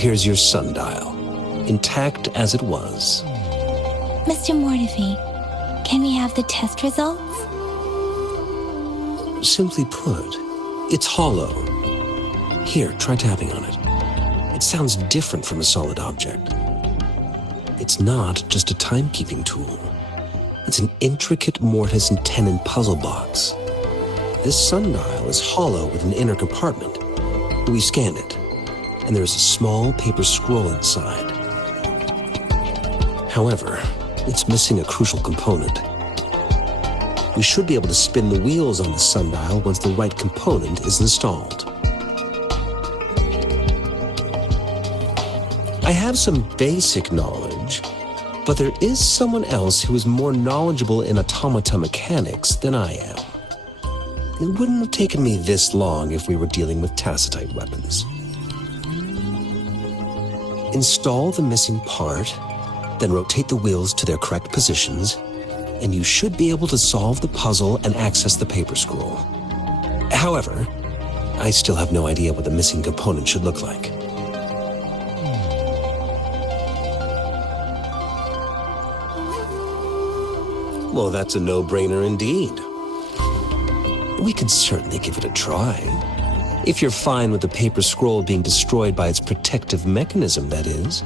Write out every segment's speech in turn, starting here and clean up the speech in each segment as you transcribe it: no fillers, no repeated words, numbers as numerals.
Here's your sundial, intact as it was. Mr. Mortefi, can we have the test results? Simply put, it's hollow. Here, try tapping on it. It sounds different from a solid object. It's not just a timekeeping tool. It's an intricate mortise and tenon puzzle box. This sundial is hollow with an inner compartment. We scanned it, and there's a small paper scroll inside. However, it's missing a crucial component. We should be able to spin the wheels on the sundial once the right component is installed. I have some basic knowledge, but there is someone else who is more knowledgeable in automata mechanics than I am. It wouldn't have taken me this long if we were dealing with tacitite weapons. Install the missing part, then rotate the wheels to their correct positions, and you should be able to solve the puzzle and access the paper scroll. However, I still have no idea what the missing component should look like. Well, that's a no-brainer indeed. We can certainly give it a try. If you're fine with the paper scroll being destroyed by its protective mechanism, that is.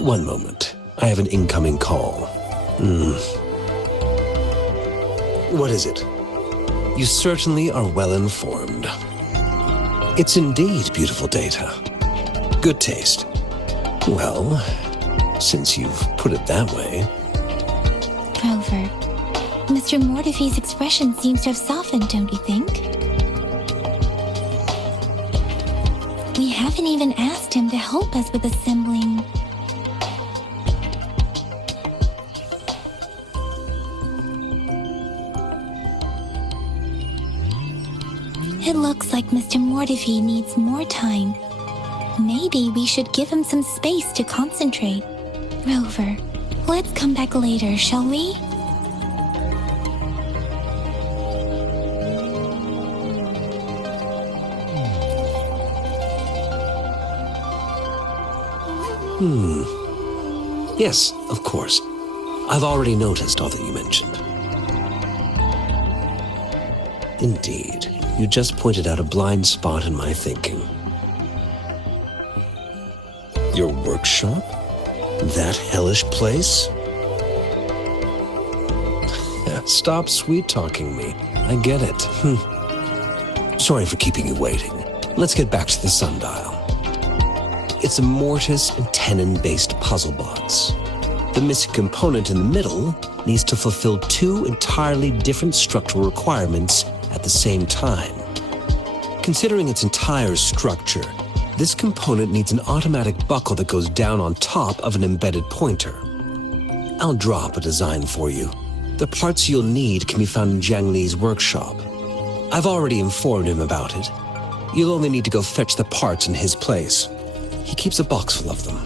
One moment. I have an incoming call. What is it? You certainly are well informed. It's indeed beautiful data. Good taste. Well, since you've put it that way. Rover, Mr. Mortefi's expression seems to have softened, don't you think? We haven't even asked him to help us with assembling. It looks like Mr. Mortefi needs more time. Maybe we should give him some space to concentrate. Rover, let's come back later, shall we? Yes, of course. I've already noticed all that you mentioned. Indeed, you just pointed out a blind spot in my thinking. Your workshop? That hellish place? Stop sweet-talking me. I get it. Sorry for keeping you waiting. Let's get back to the sundial. It's a mortise and tenon-based puzzle box. The missing component in the middle needs to fulfill two entirely different structural requirements at the same time. Considering its entire structure, this component needs an automatic buckle that goes down on top of an embedded pointer. I'll drop a design for you. The parts you'll need can be found in Jiang Li's workshop. I've already informed him about it. You'll only need to go fetch the parts in his place. He keeps a box full of them.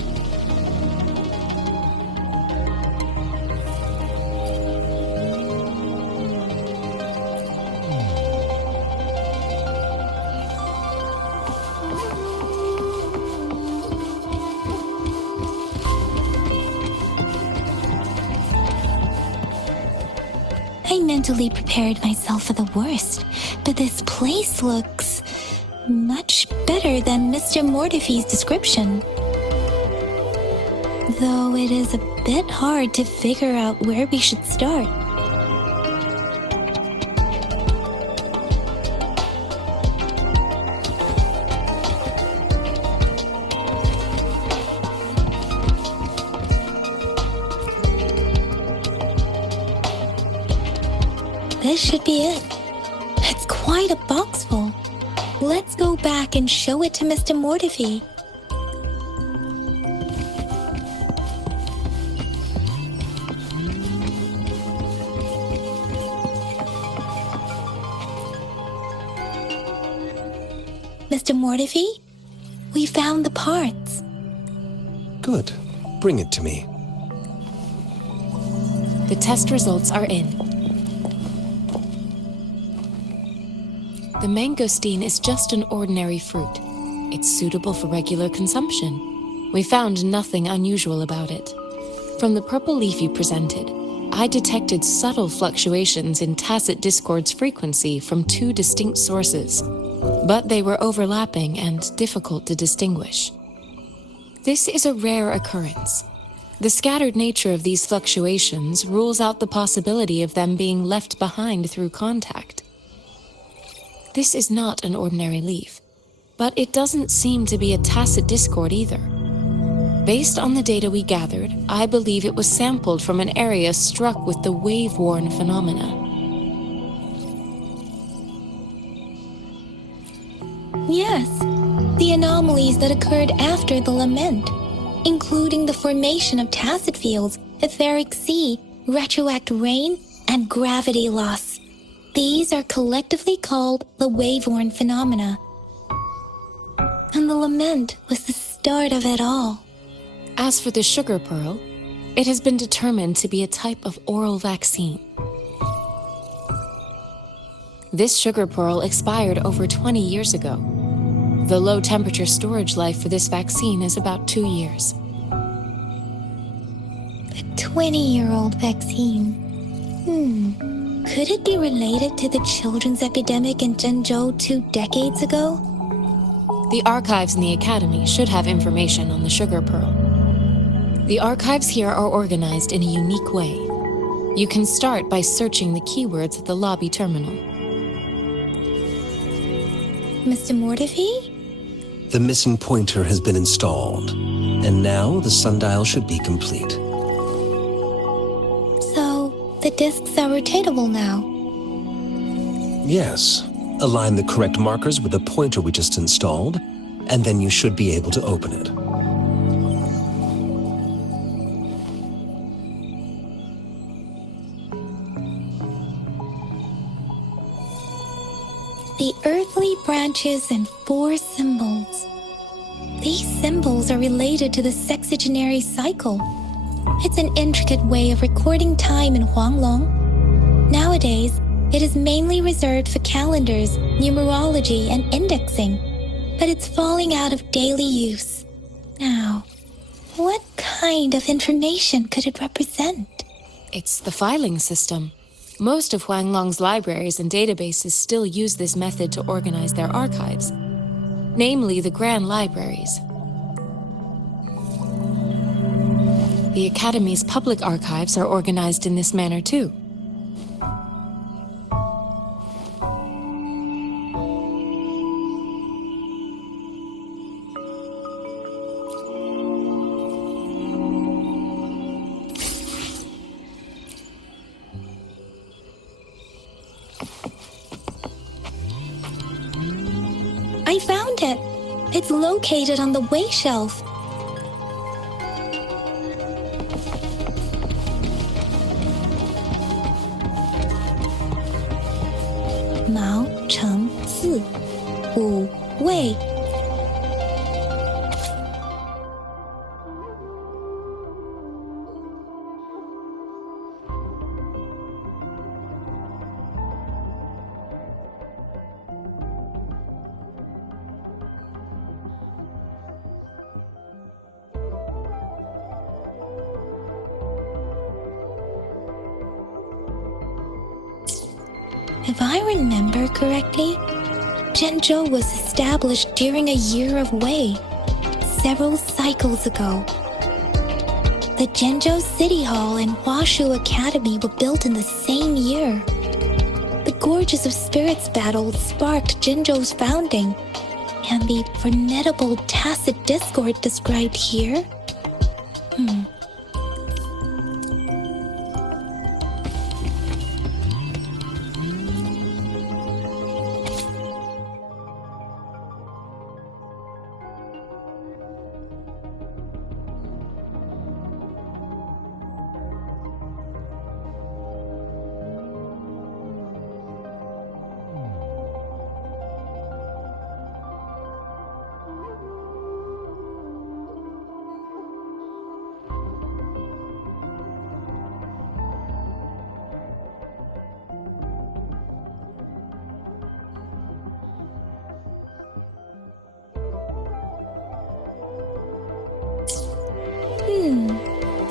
I mentally prepared myself for the worst, but this place looks much better than Mr. Mortefi's description. Though it is a bit hard to figure out where we should start. This should be it. It's quite a box full. Let's go back and show it to Mr. Mortefi. Mr. Mortefi, we found the parts. Good. Bring it to me. The test results are in. The mangosteen is just an ordinary fruit. It's suitable for regular consumption. We found nothing unusual about it. From the purple leaf you presented, I detected subtle fluctuations in tacit discord's frequency from two distinct sources, but they were overlapping and difficult to distinguish. This is a rare occurrence. The scattered nature of these fluctuations rules out the possibility of them being left behind through contact. This is not an ordinary leaf, but it doesn't seem to be a tacit discord either. Based on the data we gathered, I believe it was sampled from an area struck with the wave-worn phenomena. Yes, the anomalies that occurred after the lament, including the formation of tacit fields, etheric sea, retroact rain, and gravity loss. These are collectively called the wave-worn phenomena. And the lament was the start of it all. As for the sugar pearl, it has been determined to be a type of oral vaccine. This sugar pearl expired over 20 years ago. The low-temperature storage life for this vaccine is about 2 years. A 20-year-old vaccine. Could it be related to the children's epidemic in Zhenzhou 2 decades ago? The archives in the Academy should have information on the sugar pearl. The archives here are organized in a unique way. You can start by searching the keywords at the lobby terminal. Mr. Mortefi? The missing pointer has been installed, and now the sundial should be complete. So, the discs are rotatable now. Yes. Align the correct markers with the pointer we just installed, and then you should be able to open it. The earthly branches and 4 symbols. These symbols are related to the sexagenary cycle. It's an intricate way of recording time in Huanglong. Nowadays, it is mainly reserved for calendars, numerology, and indexing, but it's falling out of daily use. Now, what kind of information could it represent? It's the filing system. Most of Huanglong's libraries and databases still use this method to organize their archives, namely the Grand Libraries. The Academy's public archives are organized in this manner too. I found it. It's located on the way shelf. Mao Cheng Si, Wu Wei. If I remember correctly, Zhenzhou was established during a year of Wei, several cycles ago. The Zhenzhou City Hall and Huashu Academy were built in the same year. The Gorges of Spirits battle sparked Zhenzhou's founding, and the formidable tacit discord described here?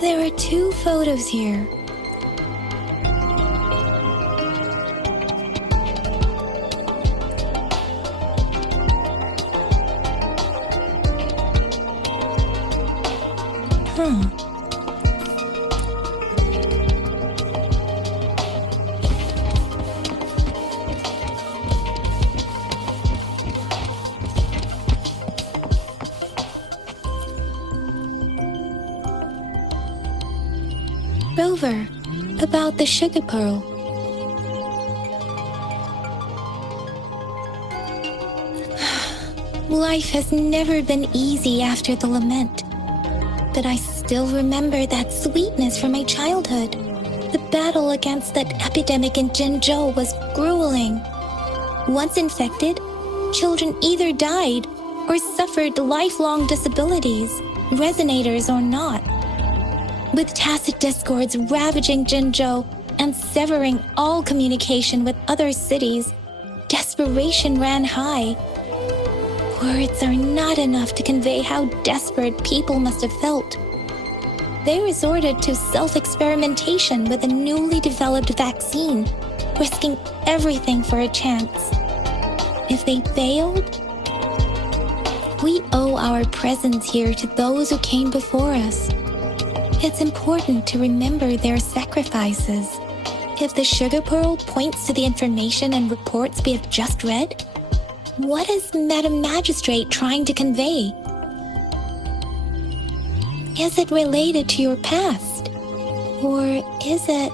There are 2 photos here. Rover, about the sugar pearl. Life has never been easy after the lament, but I still remember that sweetness from my childhood. The battle against that epidemic in Jinzhou was grueling. Once infected, children either died or suffered lifelong disabilities, resonators or not. With tacit discords ravaging Jinzhou and severing all communication with other cities, desperation ran high. Words are not enough to convey how desperate people must have felt. They resorted to self-experimentation with a newly developed vaccine, risking everything for a chance. If they failed, we owe our presence here to those who came before us. It's important to remember their sacrifices. If the sugar pearl points to the information and reports we have just read, what is Madam Magistrate trying to convey? Is it related to your past? Or is it